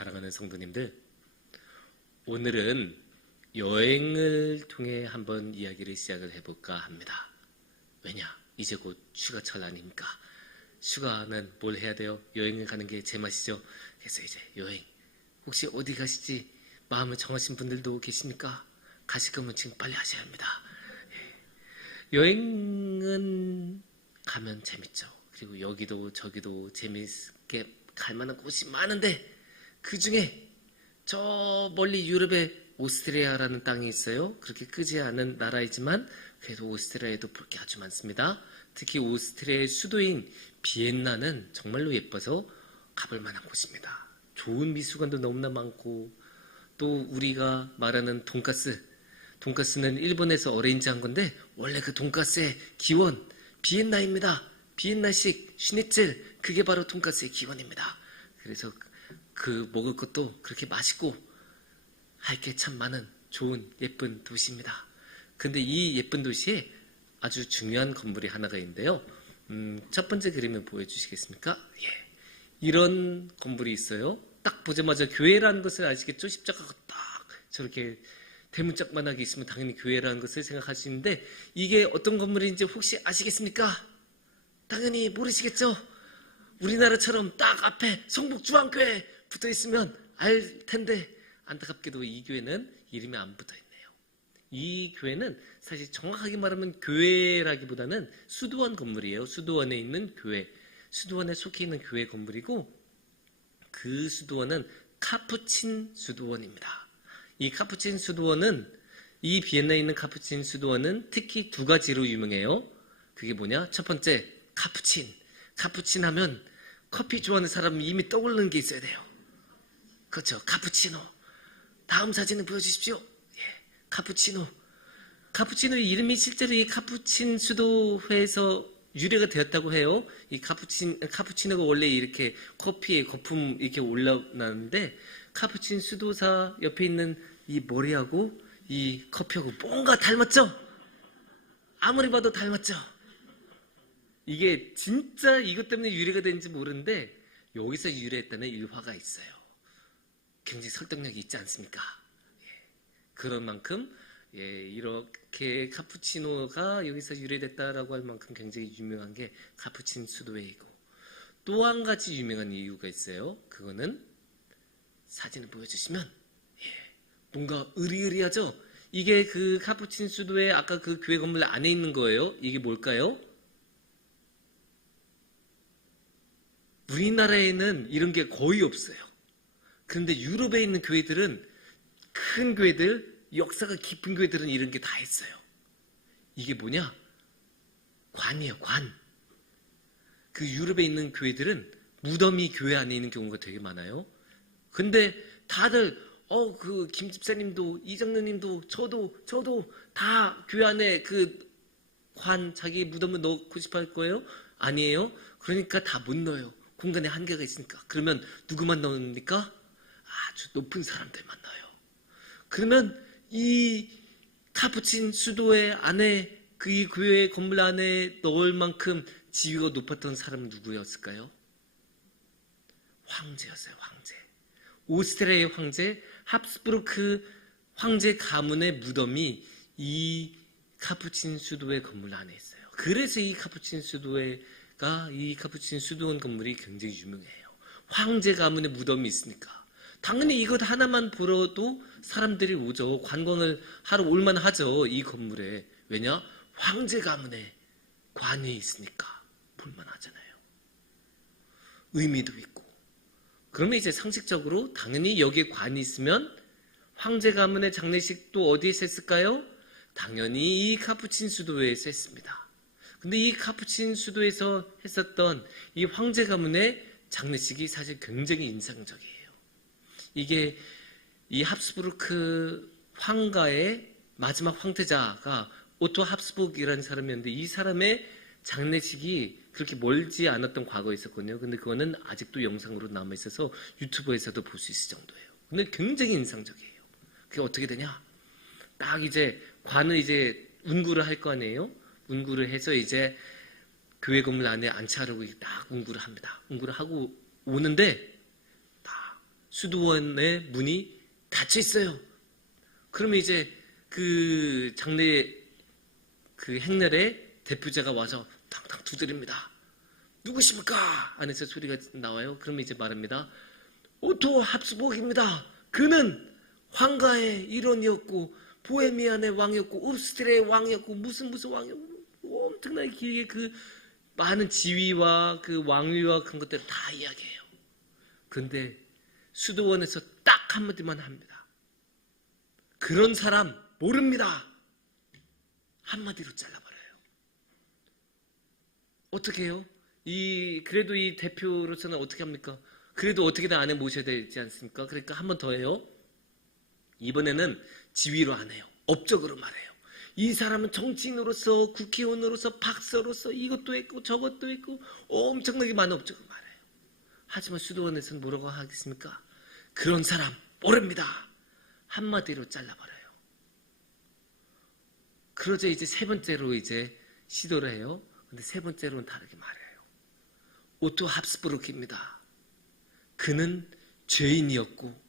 사랑하는 성도님들, 오늘은 여행을 통해 한번 이야기를 시작을 해볼까 합니다. 왜냐? 이제 곧 휴가철 아닙니까? 휴가는 뭘 해야 돼요? 여행을 가는 게 제맛이죠. 그래서 이제 여행, 혹시 어디 가실지 마음을 정하신 분들도 계십니까? 가실 거면 지금 빨리 하셔야 합니다. 여행은 가면 재밌죠. 그리고 여기도 저기도 재밌게 갈 만한 곳이 많은데, 그 중에 저 멀리 유럽에 오스트리아라는 땅이 있어요. 그렇게 크지 않은 나라이지만 그래도 오스트리아에도 볼 게 아주 많습니다. 특히 오스트리아의 수도인 비엔나는 정말로 예뻐서 가볼 만한 곳입니다. 좋은 미술관도 너무나 많고, 또 우리가 말하는 돈가스는 일본에서 어레인지한 건데 원래 그 돈가스의 기원 비엔나입니다. 비엔나식 슈니첼, 그게 바로 돈가스의 기원입니다. 그래서 그 먹을 것도 그렇게 맛있고 할 게 참 많은 좋은 예쁜 도시입니다. 근데 이 예쁜 도시에 아주 중요한 건물이 하나가 있는데요. 첫 번째 그림을 보여주시겠습니까? 예. 이런 건물이 있어요. 딱 보자마자 교회라는 것을 아시겠죠? 십자가가 딱 저렇게 대문짝만하게 있으면 당연히 교회라는 것을 생각하시는데, 이게 어떤 건물인지 혹시 아시겠습니까? 당연히 모르시겠죠? 우리나라처럼 딱 앞에 성북중앙교회 붙어 있으면 알 텐데, 안타깝게도 이 교회는 이름이 안 붙어 있네요. 이 교회는 사실 정확하게 말하면 교회라기보다는 수도원 건물이에요. 수도원에 있는 교회, 수도원에 속해 있는 교회 건물이고, 그 수도원은 카푸친 수도원입니다. 이 카푸친 수도원은, 이 비엔나에 있는 카푸친 수도원은 특히 두 가지로 유명해요. 그게 뭐냐? 첫 번째, 카푸친 하면 커피 좋아하는 사람이 이미 떠오르는 게 있어야 돼요. 그렇죠. 카푸치노. 다음 사진을 보여주십시오. 예, 카푸치노의 이름이 실제로 이 카푸친 수도회에서 유래가 되었다고 해요. 이 카푸치노가 원래 이렇게 커피에 거품 이렇게 올라오는데, 카푸친 수도사 옆에 있는 이 머리하고 이 커피하고 뭔가 닮았죠? 아무리 봐도 닮았죠? 이게 진짜 이것 때문에 유래가 되는지 모르는데 여기서 유래했다는 일화가 있어요. 굉장히 설득력이 있지 않습니까? 예, 그런 만큼 이렇게 카푸치노가 여기서 유래됐다라고 할 만큼 굉장히 유명한 게 카푸친 수도회이고, 또 한 가지 유명한 이유가 있어요. 그거는 사진을 보여주시면 뭔가 으리으리하죠? 이게 그 카푸친 수도회 아까 그 교회 건물 안에 있는 거예요. 이게 뭘까요? 우리나라에는 이런 게 거의 없어요. 그런데 유럽에 있는 교회들은, 큰 교회들, 역사가 깊은 교회들은 이런 게 다 있어요. 이게 뭐냐? 관이에요, 관. 그 유럽에 있는 교회들은 무덤이 교회 안에 있는 경우가 되게 많아요. 근데 다들 그 김 집사님도, 이장로님도, 저도 다 교회 안에 그 관, 자기 무덤을 넣고 싶어 할 거예요? 아니에요. 그러니까 다 못 넣어요. 공간에 한계가 있으니까. 그러면 누구만 넣습니까? 아주 높은 사람들만 넣어요. 그러면 이 카푸친 수도회 안에, 그 이 교회 건물 안에 넣을 만큼 지위가 높았던 사람은 누구였을까요? 황제였어요, 황제. 오스트리아의 황제, 합스부르크 황제 가문의 무덤이 이 카푸친 수도회 건물 안에 있어요. 그래서 이 카푸친 수도원 건물이 굉장히 유명해요. 황제 가문의 무덤이 있으니까. 당연히 이것 하나만 보러도 사람들이 오죠. 관광을 하러 올만 하죠, 이 건물에. 왜냐? 황제 가문의 관이 있으니까 볼만 하잖아요. 의미도 있고. 그러면 이제 상식적으로 당연히 여기에 관이 있으면 황제 가문의 장례식도 어디에서 했을까요? 당연히 이 카푸친 수도회에서 했습니다. 근데 이 카푸친 수도에서 했었던 이 황제 가문의 장례식이 사실 굉장히 인상적이에요. 이게 이 합스부르크 황가의 마지막 황태자가 오토 합스부르크라는 사람이었는데, 이 사람의 장례식이 그렇게 멀지 않았던 과거에 있었거든요. 근데 그거는 아직도 영상으로 남아있어서 유튜브에서도 볼 수 있을 정도예요. 근데 굉장히 인상적이에요. 그게 어떻게 되냐? 딱 이제 관을 이제 운구를 할 거 아니에요? 운구를 해서 이제 교회 건물 안에 안치하려고 딱 운구를 합니다. 운구를 하고 오는데 딱 수도원의 문이 닫혀 있어요. 그러면 이제 그 장례 그 행렬에 대표자가 와서 탕탕 두드립니다. 누구십니까? 안에서 소리가 나와요. 그러면 이제 말합니다. 오토 합스부르크입니다. 그는 황가의 일원이었고 보헤미안의 왕이었고 오스트리아의 왕이었고 무슨 왕이었고 엄청나게 길게 그 많은 지위와 그 왕위와 그런 것들을 다 이야기해요. 그런데 수도원에서 딱 한마디만 합니다. 그런 사람 모릅니다. 한마디로 잘라버려요. 어떻게 해요? 그래도 이 대표로서는 어떻게 합니까? 그래도 어떻게든 안에 모셔야 되지 않습니까? 그러니까 한 번 더 해요. 이번에는 지위로 안 해요. 업적으로 말해요. 이 사람은 정치인으로서 국회의원으로서 박사로서 이것도 했고 저것도 했고 엄청나게 많은 업적을 말해요. 하지만 수도원에서는 뭐라고 하겠습니까? 그런 사람 모릅니다. 한마디로 잘라버려요. 그러자 이제 세 번째로 이제 시도를 해요. 근데 세 번째로는 다르게 말해요. 오토 합스부르크입니다. 그는 죄인이었고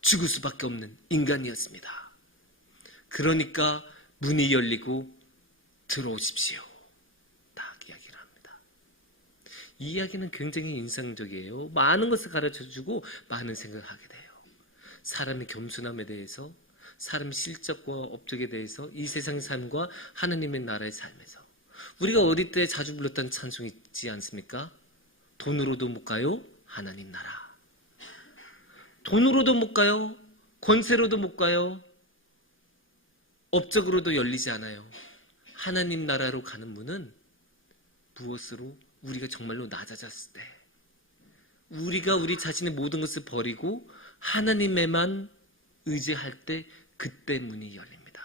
죽을 수밖에 없는 인간이었습니다. 그러니까 문이 열리고 들어오십시오. 딱 이야기를 합니다. 이 이야기는 굉장히 인상적이에요. 많은 것을 가르쳐주고 많은 생각을 하게 돼요. 사람의 겸손함에 대해서, 사람의 실적과 업적에 대해서, 이 세상의 삶과 하나님의 나라의 삶에서 우리가 어릴 때 자주 불렀던 찬송이 있지 않습니까? 돈으로도 못 가요, 하나님 나라. 돈으로도 못 가요, 권세로도 못 가요, 업적으로도 열리지 않아요. 하나님 나라로 가는 문은 무엇으로? 우리가 정말로 낮아졌을 때, 우리가 우리 자신의 모든 것을 버리고 하나님에만 의지할 때, 그때 문이 열립니다.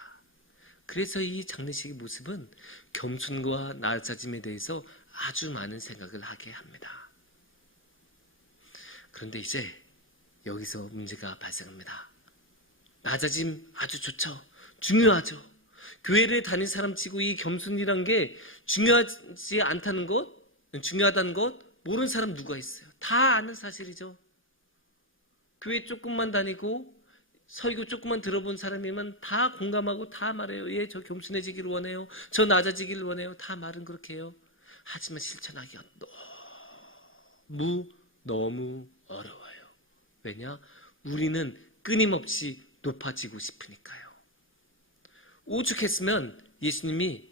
그래서 이 장례식의 모습은 겸손과 낮아짐에 대해서 아주 많은 생각을 하게 합니다. 그런데 이제 여기서 문제가 발생합니다. 낮아짐 아주 좋죠. 중요하죠. 교회를 다닌 사람 치고 이 겸손이란 게 중요하지 않다는 것, 중요하다는 것 모르는 사람 누가 있어요? 다 아는 사실이죠. 교회 조금만 다니고 설교 조금만 들어본 사람이면 다 공감하고 다 말해요. 예, 저 겸손해지기를 원해요. 저 낮아지기를 원해요. 다 말은 그렇게 해요. 하지만 실천하기가 너무 어려워요. 왜냐? 우리는 끊임없이 높아지고 싶으니까요. 오죽했으면 예수님이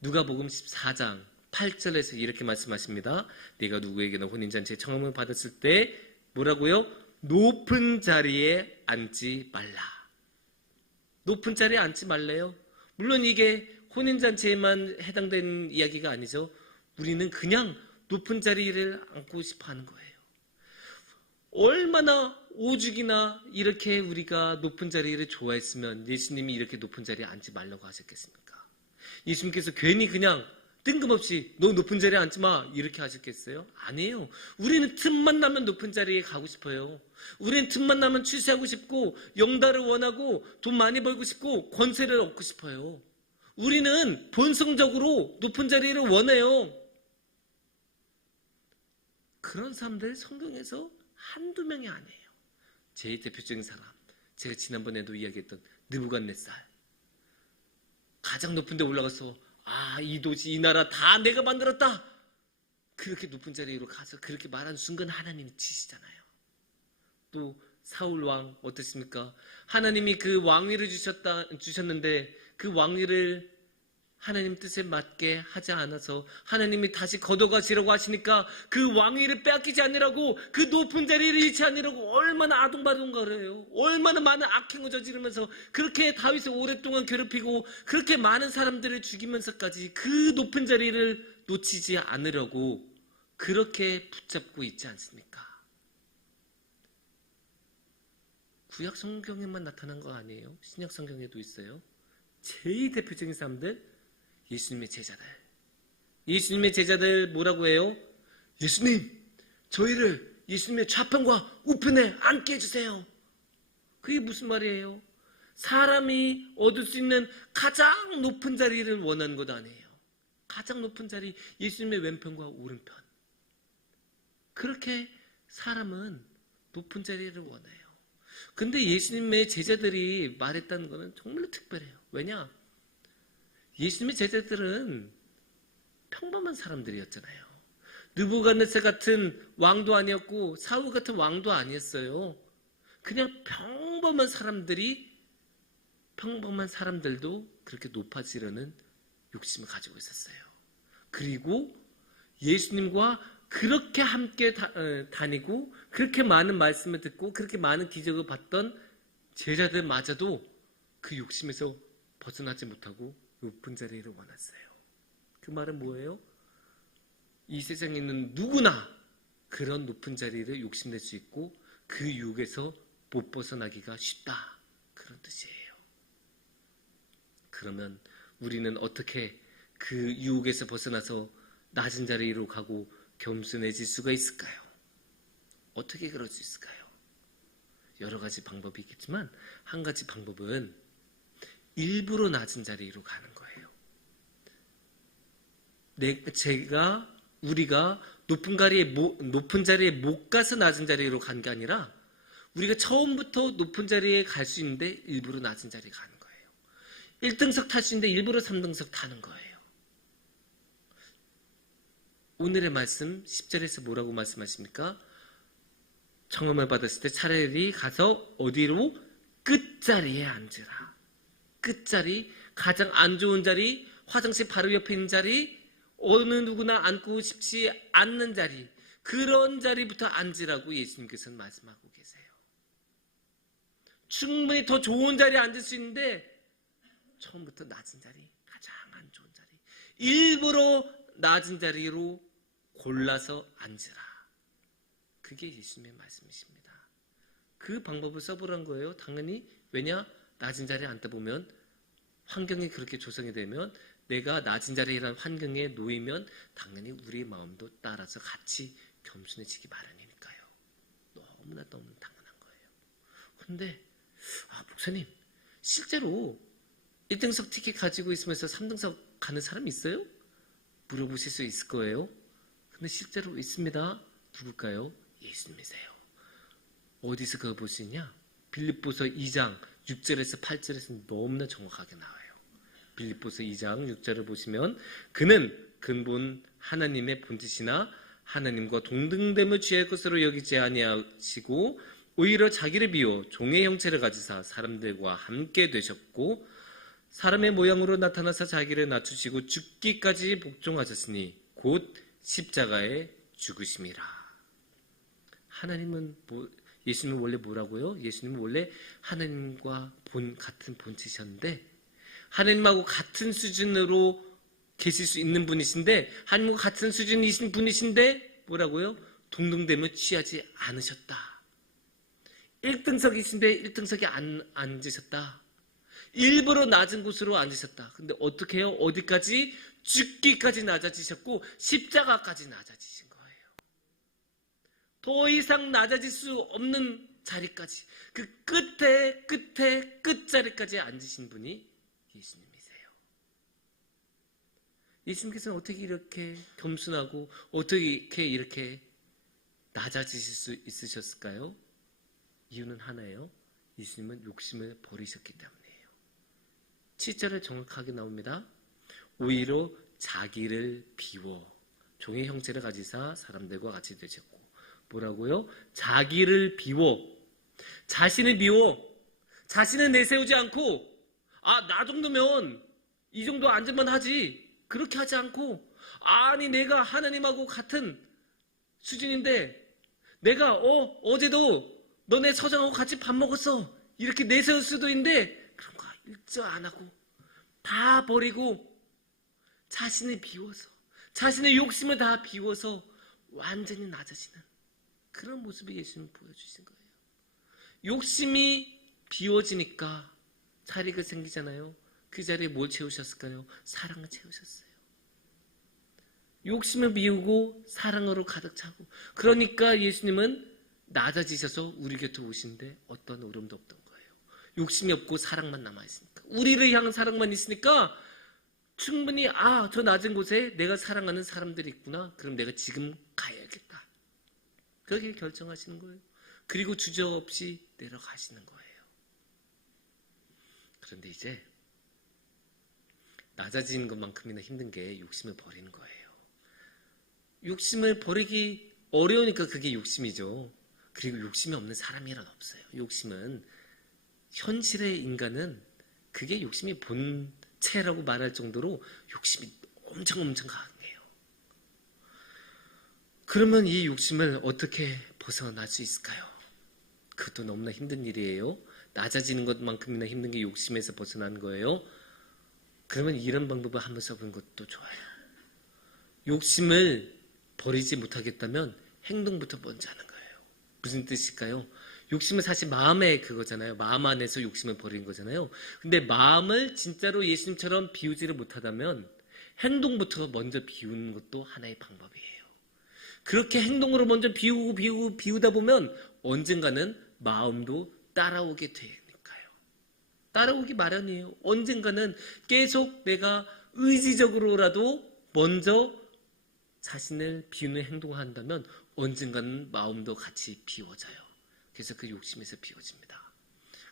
누가복음 14장 8절에서 이렇게 말씀하십니다. 내가 누구에게나 혼인잔치에 청함을 받았을 때 뭐라고요? 높은 자리에 앉지 말라. 높은 자리에 앉지 말래요. 물론 이게 혼인잔치에만 해당되는 이야기가 아니죠. 우리는 그냥 높은 자리를 앉고 싶어 하는 거예요. 얼마나 오죽이나 이렇게 우리가 높은 자리를 좋아했으면 예수님이 이렇게 높은 자리에 앉지 말라고 하셨겠습니까? 예수님께서 괜히 그냥 뜬금없이 너 높은 자리에 앉지 마 이렇게 하셨겠어요? 아니에요. 우리는 틈만 나면 높은 자리에 가고 싶어요. 우리는 틈만 나면 출세하고 싶고 영달을 원하고 돈 많이 벌고 싶고 권세를 얻고 싶어요. 우리는 본성적으로 높은 자리를 원해요. 그런 사람들 성경에서 한두 명이 아니에요. 제 대표적인 사람, 제가 지난번에도 이야기했던 느부갓네살. 가장 높은 데 올라가서 이 도시, 이 나라 다 내가 만들었다. 그렇게 높은 자리로 가서 그렇게 말하는 순간 하나님이 치시잖아요. 또 사울 왕 어떻습니까? 하나님이 그 왕위를 주셨는데 그 왕위를 하나님 뜻에 맞게 하지 않아서 하나님이 다시 걷어가시라고 하시니까 그 왕위를 빼앗기지 않으라고, 그 높은 자리를 잃지 않으라고 얼마나 아둥바둥거려요. 얼마나 많은 악행을 저지르면서 그렇게 다윗을 오랫동안 괴롭히고 그렇게 많은 사람들을 죽이면서까지 그 높은 자리를 놓치지 않으려고 그렇게 붙잡고 있지 않습니까? 구약 성경에만 나타난 거 아니에요? 신약 성경에도 있어요. 제일 대표적인 사람들, 예수님의 제자들. 예수님의 제자들 뭐라고 해요? 예수님, 저희를 예수님의 좌편과 우편에 앉게 해주세요. 그게 무슨 말이에요? 사람이 얻을 수 있는 가장 높은 자리를 원하는 것 아니에요. 가장 높은 자리, 예수님의 왼편과 오른편. 그렇게 사람은 높은 자리를 원해요. 근데 예수님의 제자들이 말했다는 것은 정말로 특별해요. 왜냐? 예수님의 제자들은 평범한 사람들이었잖아요. 느부갓네살 같은 왕도 아니었고 사울 같은 왕도 아니었어요. 그냥 평범한 사람들도 그렇게 높아지려는 욕심을 가지고 있었어요. 그리고 예수님과 그렇게 함께 다니고 그렇게 많은 말씀을 듣고 그렇게 많은 기적을 봤던 제자들마저도 그 욕심에서 벗어나지 못하고 높은 자리를 원했어요. 그 말은 뭐예요? 이 세상에 있는 누구나 그런 높은 자리를 욕심낼 수 있고 그 유혹에서 못 벗어나기가 쉽다. 그런 뜻이에요. 그러면 우리는 어떻게 그 유혹에서 벗어나서 낮은 자리로 가고 겸손해질 수가 있을까요? 어떻게 그럴 수 있을까요? 여러 가지 방법이 있겠지만 한 가지 방법은 일부러 낮은 자리로 가는 거예요. 우리가 높은 자리에 못 가서 낮은 자리로 간 게 아니라 우리가 처음부터 높은 자리에 갈 수 있는데 일부러 낮은 자리에 가는 거예요. 1등석 탈 수 있는데 일부러 3등석 타는 거예요. 오늘의 말씀 10절에서 뭐라고 말씀하십니까? 청함을 받았을 때 차라리 가서 어디로? 끝자리에 앉으라. 끝자리, 가장 안 좋은 자리, 화장실 바로 옆에 있는 자리, 어느 누구나 앉고 싶지 않는 자리, 그런 자리부터 앉으라고 예수님께서는 말씀하고 계세요. 충분히 더 좋은 자리에 앉을 수 있는데 처음부터 낮은 자리, 가장 안 좋은 자리, 일부러 낮은 자리로 골라서 앉으라. 그게 예수님의 말씀이십니다. 그 방법을 써보라는 거예요. 당연히. 왜냐? 낮은 자리에 앉다 보면 환경이 그렇게 조성이 되면 내가 낮은 자리라는 환경에 놓이면 당연히 우리의 마음도 따라서 같이 겸손해지기 마련이니까요. 너무나 당연한 거예요. 그런데 목사님, 실제로 1등석 티켓 가지고 있으면서 3등석 가는 사람 있어요? 물어보실 수 있을 거예요. 근데 실제로 있습니다. 누굴까요? 예수님이세요. 어디서 그걸 볼 수 있냐? 빌립보서 2장 6절에서 8절에서 너무나 정확하게 나와요. 빌립보서 2장 6절을 보시면 그는 근본 하나님의 본짓이나 하나님과 동등됨을 취할 것으로 여기지 아니하시고 오히려 자기를 비워 종의 형체를 가지사 사람들과 함께 되셨고 사람의 모양으로 나타나사 자기를 낮추시고 죽기까지 복종하셨으니 곧 십자가에 죽으심이라. 예수님은 원래 뭐라고요? 예수님은 원래 하나님과 같은 본체셨는데 하나님하고 같은 수준으로 계실 수 있는 분이신데 하나님과 같은 수준이신 분이신데 뭐라고요? 동등됨을 취하지 않으셨다. 1등석이신데 1등석에 안 앉으셨다. 일부러 낮은 곳으로 앉으셨다. 근데 어떻게 해요? 어디까지? 죽기까지 낮아지셨고 십자가까지 낮아지신 거예요. 더 이상 낮아질 수 없는 자리까지, 그 끝자리까지 앉으신 분이 예수님이세요. 예수님께서는 어떻게 이렇게 겸손하고 어떻게 이렇게 낮아지실 수 있으셨을까요? 이유는 하나예요. 예수님은 욕심을 버리셨기 때문이에요. 7절에 정확하게 나옵니다. 오히려 자기를 비워 종의 형체를 가지사 사람들과 같이 되셨고 뭐라고요? 자기를 비워, 자신을 비워, 자신을 내세우지 않고 나 정도면 이 정도 앉으면 하지, 그렇게 하지 않고 아니 내가 하나님하고 같은 수준인데 내가 어제도 너네 서장하고 같이 밥 먹었어, 이렇게 내세울 수도 있는데 그런 거 일절 안 하고 다 버리고 자신을 비워서 자신의 욕심을 다 비워서 완전히 낮아지는 그런 모습을 예수님은 보여주신 거예요. 욕심이 비워지니까 자리가 생기잖아요. 그 자리에 뭘 채우셨을까요? 사랑을 채우셨어요. 욕심을 비우고 사랑으로 가득 차고, 그러니까 예수님은 낮아지셔서 우리 곁에 오시는데 어떤 어려움도 없던 거예요. 욕심이 없고 사랑만 남아있으니까, 우리를 향한 사랑만 있으니까 충분히 저 낮은 곳에 내가 사랑하는 사람들이 있구나, 그럼 내가 지금 가야겠다, 그렇게 결정하시는 거예요. 그리고 주저없이 내려가시는 거예요. 그런데 이제 낮아지는 것만큼이나 힘든 게 욕심을 버리는 거예요. 욕심을 버리기 어려우니까 그게 욕심이죠. 그리고 욕심이 없는 사람이란 없어요. 욕심은 현실의 인간은 그게 욕심이 본체라고 말할 정도로 욕심이 엄청 강해요. 그러면 이 욕심을 어떻게 벗어날 수 있을까요? 그것도 너무나 힘든 일이에요. 낮아지는 것만큼이나 힘든 게 욕심에서 벗어나는 거예요. 그러면 이런 방법을 한번 써보는 것도 좋아요. 욕심을 버리지 못하겠다면 행동부터 먼저 하는 거예요. 무슨 뜻일까요? 욕심은 사실 마음의 그거잖아요. 마음 안에서 욕심을 버리는 거잖아요. 근데 마음을 진짜로 예수님처럼 비우지를 못하다면 행동부터 먼저 비우는 것도 하나의 방법이에요. 그렇게 행동으로 먼저 비우다 보면 언젠가는 마음도 따라오게 되니까요. 따라오기 마련이에요. 언젠가는 계속 내가 의지적으로라도 먼저 자신을 비우는 행동을 한다면 언젠가는 마음도 같이 비워져요. 그래서 그 욕심에서 비워집니다.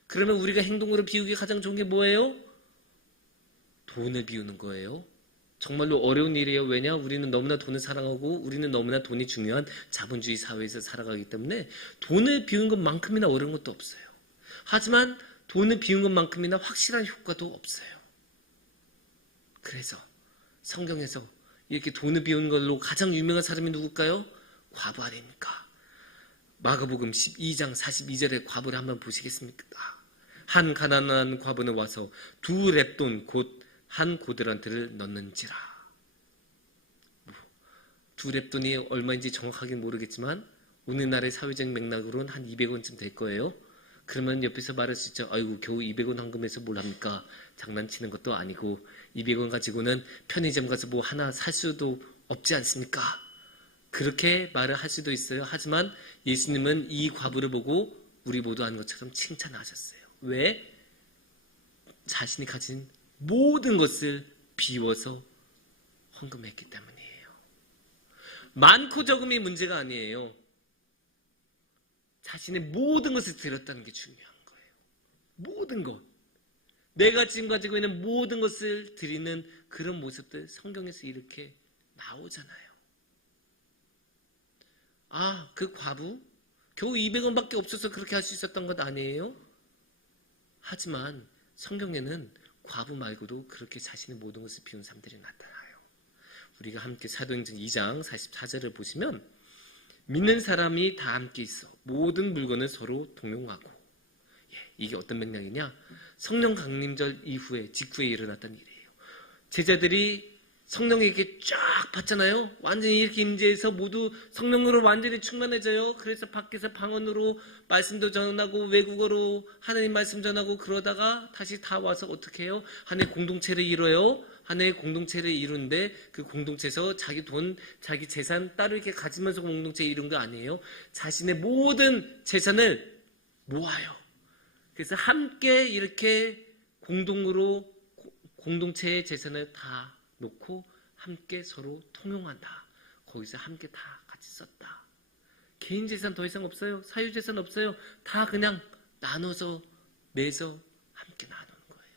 그러면 우리가 행동으로 비우기 가장 좋은 게 뭐예요? 돈을 비우는 거예요. 정말로 어려운 일이에요. 왜냐? 우리는 너무나 돈을 사랑하고 우리는 너무나 돈이 중요한 자본주의 사회에서 살아가기 때문에 돈을 비우는 것만큼이나 어려운 것도 없어요. 하지만 돈을 비우는 것만큼이나 확실한 효과도 없어요. 그래서 성경에서 이렇게 돈을 비우는 걸로 가장 유명한 사람이 누굴까요? 과부 아닙니까? 마가복음 12장 42절의 과부를 한번 보시겠습니까? 한 가난한 과부는 와서 2렙돈 곧 한 고드란트를 넣는지라. 2렙돈이 얼마인지 정확하게 모르겠지만 오늘날의 사회적 맥락으로는 한 200원쯤 될 거예요. 그러면 옆에서 말할 수 있죠. 아이고 겨우 200원 헌금해서 뭘 합니까? 장난치는 것도 아니고 200원 가지고는 편의점 가서 뭐 하나 살 수도 없지 않습니까? 그렇게 말을 할 수도 있어요. 하지만 예수님은 이 과부를 보고 우리 모두 아는 것처럼 칭찬하셨어요. 왜? 자신이 가진 모든 것을 비워서 헌금했기 때문이에요. 많고 적음이 문제가 아니에요. 자신의 모든 것을 드렸다는 게 중요한 거예요. 모든 것. 내가 지금 가지고 있는 모든 것을 드리는 그런 모습들 성경에서 이렇게 나오잖아요. 아, 그 과부? 겨우 200원밖에 없어서 그렇게 할 수 있었던 것 아니에요? 하지만 성경에는 과부 말고도 그렇게 자신의 모든 것을 비운 사람들이 나타나요. 우리가 함께 사도행전 2장 44절을 보시면 믿는 사람이 다 함께 있어 모든 물건을 서로 동용하고, 이게 어떤 맥락이냐? 성령 강림절 직후에 일어났던 일이에요. 제자들이 성령에게 쫙 받잖아요. 완전히 이렇게 임재해서 모두 성령으로 완전히 충만해져요. 그래서 밖에서 방언으로 말씀도 전하고 외국어로 하나님 말씀 전하고 그러다가 다시 다 와서 어떻게 해요? 하나의 공동체를 이뤄요. 하나의 공동체를 이루는데 그 공동체에서 자기 돈, 자기 재산 따로 이렇게 가지면서 공동체 이룬 거 아니에요. 자신의 모든 재산을 모아요. 그래서 함께 이렇게 공동으로 공동체의 재산을 다 놓고 함께 서로 통용한다. 거기서 함께 다 같이 썼다. 개인 재산 더 이상 없어요. 사유 재산 없어요. 다 그냥 나눠서 내서 함께 나누는 거예요.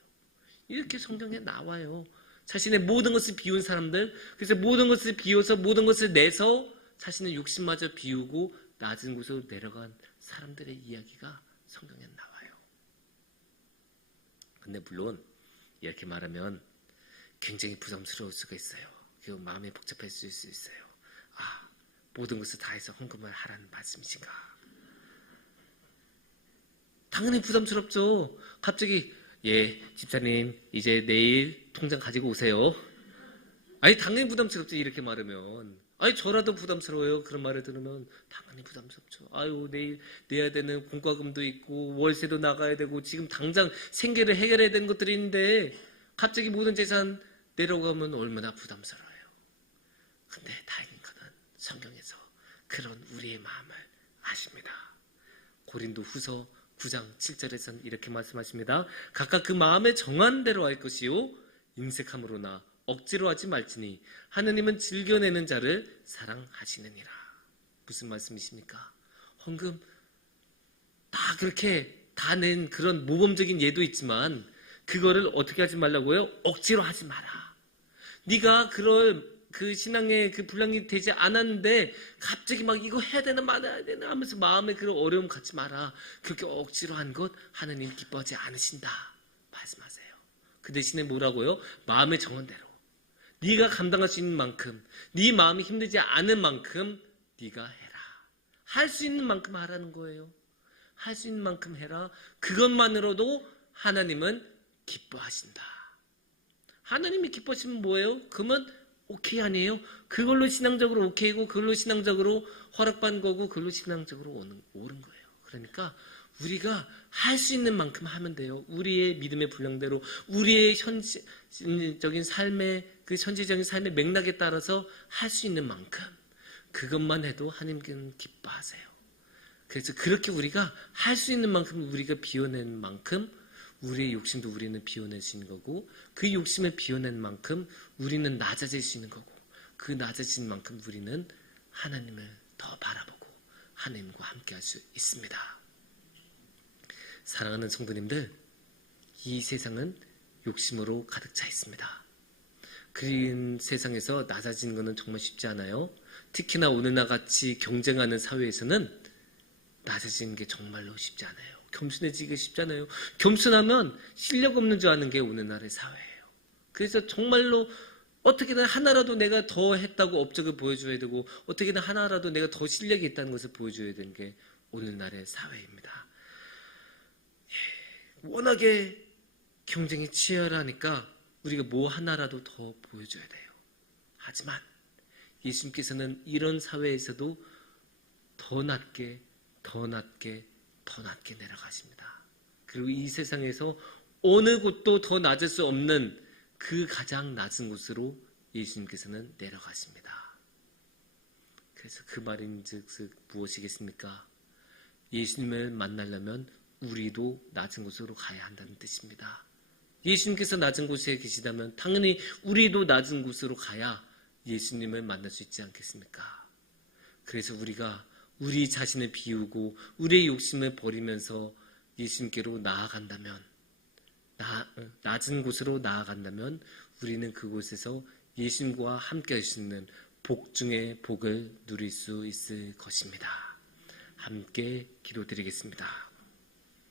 이렇게 성경에 나와요. 자신의 모든 것을 비운 사람들, 그래서 모든 것을 비워서 모든 것을 내서 자신의 욕심마저 비우고 낮은 곳으로 내려간 사람들의 이야기가 성경에 나와요. 근데 물론 이렇게 말하면 굉장히 부담스러울 수가 있어요. 그리고 마음이 복잡해질 수 있어요. 아, 모든 것을 다해서 헌금을 하라는 말씀이신가? 당연히 부담스럽죠. 갑자기 집사님 이제 내일 통장 가지고 오세요. 아니 당연히 부담스럽죠. 이렇게 말하면. 아니 저라도 부담스러워요. 그런 말을 들으면 당연히 부담스럽죠. 아유 내일 내야 되는 공과금도 있고 월세도 나가야 되고 지금 당장 생계를 해결해야 되는 것들이 있는데 갑자기 모든 재산 내려가면 얼마나 부담스러워요. 근데 다행인 것은 성경에서 그런 우리의 마음을 아십니다. 고린도 후서 9장 7절에서는 이렇게 말씀하십니다. 각각 그 마음에 정한 대로 할 것이요 인색함으로나 억지로 하지 말지니 하느님은 즐겨내는 자를 사랑하시느니라. 무슨 말씀이십니까? 헌금 다 그렇게 다 낸 그런 모범적인 예도 있지만 그거를 어떻게 하지 말라고요? 억지로 하지 마라. 네가 그럴 그 신앙의 그 분량이 되지 않았는데 갑자기 막 이거 해야 되나 말아야 되나 하면서 마음에 그런 어려움 갖지 마라. 그렇게 억지로 한 것 하나님 기뻐하지 않으신다 말씀하세요. 그 대신에 뭐라고요? 마음의 정원대로 네가 감당할 수 있는 만큼, 네 마음이 힘들지 않은 만큼 네가 해라. 할 수 있는 만큼 하라는 거예요. 할 수 있는 만큼 해라. 그것만으로도 하나님은 기뻐하신다. 하나님이 기뻐하시면 뭐예요? 그러면 오케이 아니에요? 그걸로 신앙적으로 오케이고 그걸로 신앙적으로 허락받은 거고 그걸로 신앙적으로 옳은 거예요. 그러니까 우리가 할 수 있는 만큼 하면 돼요. 우리의 믿음의 분량대로 우리의 현실적인 삶의 그 현실적인 삶의 맥락에 따라서 할 수 있는 만큼 그것만 해도 하나님께는 기뻐하세요. 그래서 그렇게 우리가 할 수 있는 만큼 우리가 비워낸 만큼 우리의 욕심도 우리는 비워낼 수 있는 거고 그 욕심을 비워낸 만큼 우리는 낮아질 수 있는 거고 그 낮아진 만큼 우리는 하나님을 더 바라보고 하나님과 함께 할 수 있습니다. 사랑하는 성도님들, 이 세상은 욕심으로 가득 차 있습니다. 그런 세상에서 낮아지는 것은 정말 쉽지 않아요. 특히나 오늘날 같이 경쟁하는 사회에서는 낮아지는 게 정말로 쉽지 않아요. 겸손해지기가 쉽잖아요. 겸손하면 실력 없는 줄 아는 게 오늘날의 사회예요. 그래서 정말로 어떻게든 하나라도 내가 더 했다고 업적을 보여줘야 되고 어떻게든 하나라도 내가 더 실력이 있다는 것을 보여줘야 되는 게 오늘날의 사회입니다. 워낙에 경쟁이 치열하니까 우리가 뭐 하나라도 더 보여줘야 돼요. 하지만 예수님께서는 이런 사회에서도 더 낮게 내려가십니다. 그리고 이 세상에서 어느 곳도 더 낮을 수 없는 그 가장 낮은 곳으로 예수님께서는 내려가십니다. 그래서 그 말인즉 무엇이겠습니까? 예수님을 만나려면 우리도 낮은 곳으로 가야 한다는 뜻입니다. 예수님께서 낮은 곳에 계시다면 당연히 우리도 낮은 곳으로 가야 예수님을 만날 수 있지 않겠습니까? 그래서 우리가 우리 자신을 비우고 우리의 욕심을 버리면서 예수님께로 나아간다면 낮은 곳으로 나아간다면 우리는 그곳에서 예수님과 함께 할 수 있는 복 중에 복을 누릴 수 있을 것입니다. 함께 기도드리겠습니다.